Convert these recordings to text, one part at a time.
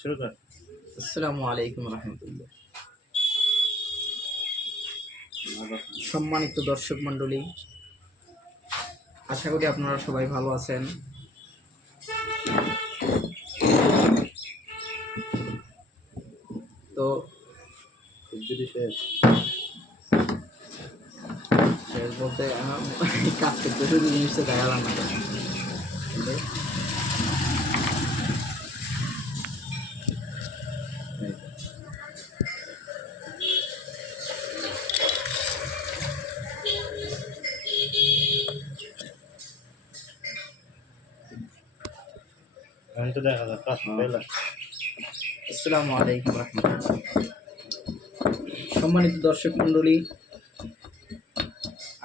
শুরু কর। আসসালামু আলাইকুম রহমতুল্লাহ। সম্মানিত দর্শক মণ্ডলী, আশা করি আপনারা সবাই ভালো আছেন। তো শেষ বলতে কাজ করতে শুধু জিনিসটা দেখালাম না। আমি তো দেখা যাক আসসালামু আলাইকুম রহমতুল্লাহ। সম্মানিত দর্শক মণ্ডলী,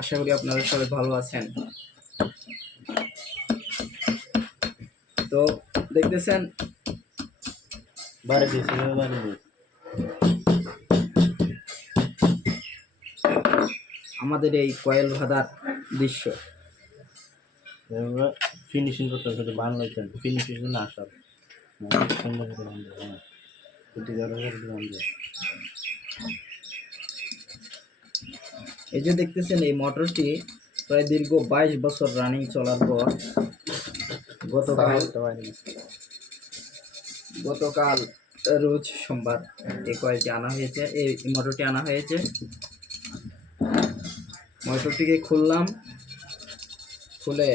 আশা করি আপনারা সবাই ভালো আছেন। তো দেখতেছেন বাড়ি আমাদের এই কয়েল ভাদার দৃশ্য। ফিনিশিং করতে হবে, বাংলা ফিনিশিং না আসার সুন্দর করে এই যে দেখতেছেন, এই মোটরটি প্রায় দীর্ঘ 22 বছর রানিং চলার পর গতকাল রোজ সোমবার এই কয়েলটি আনা হয়েছে, এই মোটরটি আনা হয়েছে। মোটরটিকে খুললাম, খুলে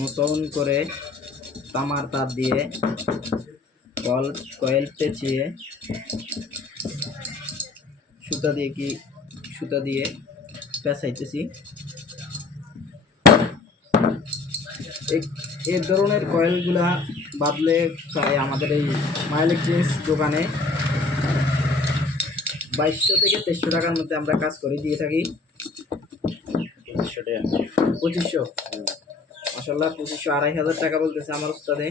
নতুন করে তামার তার দিয়ে কয়েল পেঁচিয়ে সুতা দিয়ে পেঁচাইতেছি। এই ধরনের কয়েলগুলা বাদলে প্রায় আমাদের এই মা ইলেকট্রনিক্স দোকানে 2200 থেকে 2300 টাকার মধ্যে আমরা কাজ করে দিয়ে থাকি। 2500 মাশাআল্লাহ, 2500 2500 টাকা বলতেছে আমার উস্তাদে।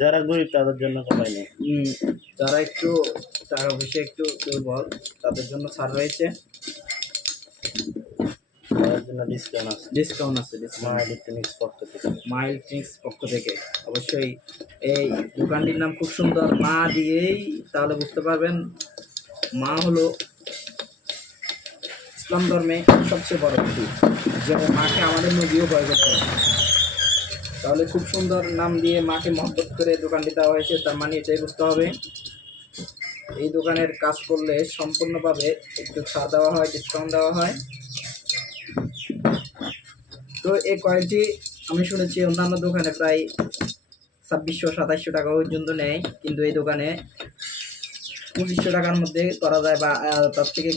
যারা গরিব তাদের জন্য কমাই নেই, যারা একটু টাকা পয়সা একটু দুর্বল তাদের জন্য ছাড় রয়েছে, তাদের জন্য ডিসকাউন্ট আছে মা ইলেকট্রনিক্স পক্ষ থেকে। অবশ্যই এই দোকানটির নাম খুব সুন্দর, মা দিয়েই তাহলে বুঝতে পারবেন। মা হলো ইসলাম ধর্মে সবচেয়ে বড় কিছু, যেমন মাকে আমাদের নবীও ভয় করতে হবে। তাহলে খুব সুন্দর নাম দিয়ে মাকে মহব্বত করে দোকানটি দেওয়া হয়েছে, তার মানে এটাই বুঝতে হবে এই দোকানের কাজ করলে সম্পূর্ণভাবে একটু ছাড় দেওয়া হয়, ডিসকাউন্ট দেওয়া হয়। তো এই কয়েলটি আমি শুনেছি অন্যান্য দোকানে প্রায় 2600-2700 টাকা পর্যন্ত নেয়, কিন্তু এই দোকানে 2500 টাকার মধ্যে করা যায়, বা তার থেকে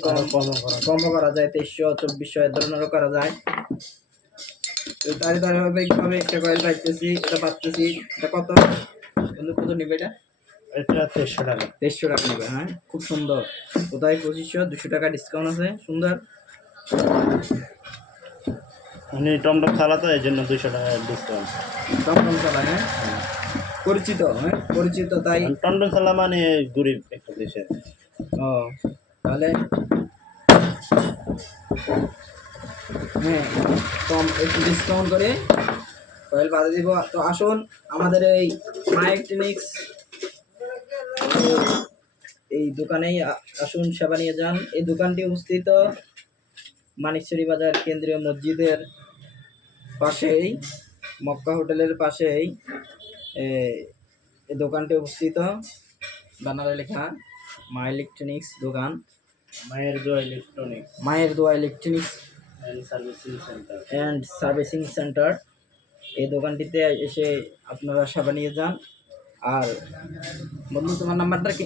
কমও করা যায়, 2300-2400 এর ধরনেরও করা যায়। তো ধারাবাহিকভাবে একটা কয়েল পাইতেছি, এটা পাচ্ছি। এটা কত নেবে? এটা 2300 টাকা। 2300 টাকা নেবে। হ্যাঁ, খুব সুন্দর। কোথায় 2500, 200 টাকা ডিসকাউন্ট আছে, সুন্দর। উনি টমটম চালা তো, এই জন্য 200 টাকা ডিসকাউন্ট। টমটম চালা? হ্যাঁ, পরিচিত। হ্যাঁ, পরিচিত। তাই টমটম চালা মানে গরিব একটা দেশে। ও, তাহলে হ্যাঁ, কম একটু ডিসকাউন্ট করে কয়েল বাদে দিব। তো আসুন আমাদের এই মা ইলেকট্রনিক্স এই দোকানেই আসুন, সেবা নিয়ে যান। এই দোকানটি অবস্থিত মানিকছড়ি বাজার কেন্দ্রীয় মসজিদের পাশেই, মক্কা হোটেলের পাশেই এই দোকানটি অবস্থিত। ব্যানারে লেখা মা ইলেকট্রনিক্স দোকান, মায়ের দোয়া ইলেকট্রনিক্স অ্যান্ড সার্ভিসিং সেন্টার। এই দোকানটিতে এসে আপনারা সেবা নিয়ে যান। আর বন্ধু, তোমার নাম্বারটা কি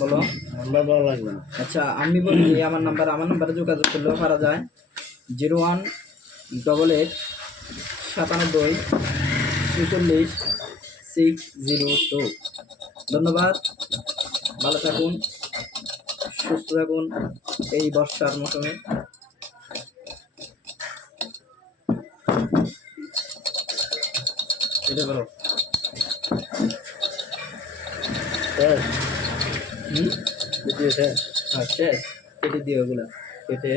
বলো? নাম্বার বলা লাগবে না। আচ্ছা, আমি বলি আমার নাম্বারে যোগাযোগ করলেও পারা যায়। 0188974602। ধন্যবাদ, ভালো থাকুন, সুস্থ থাকুন এই বর্ষার মৌসুমে। এটা করো। শেষ কেটে দিও, ওগুলা কেটে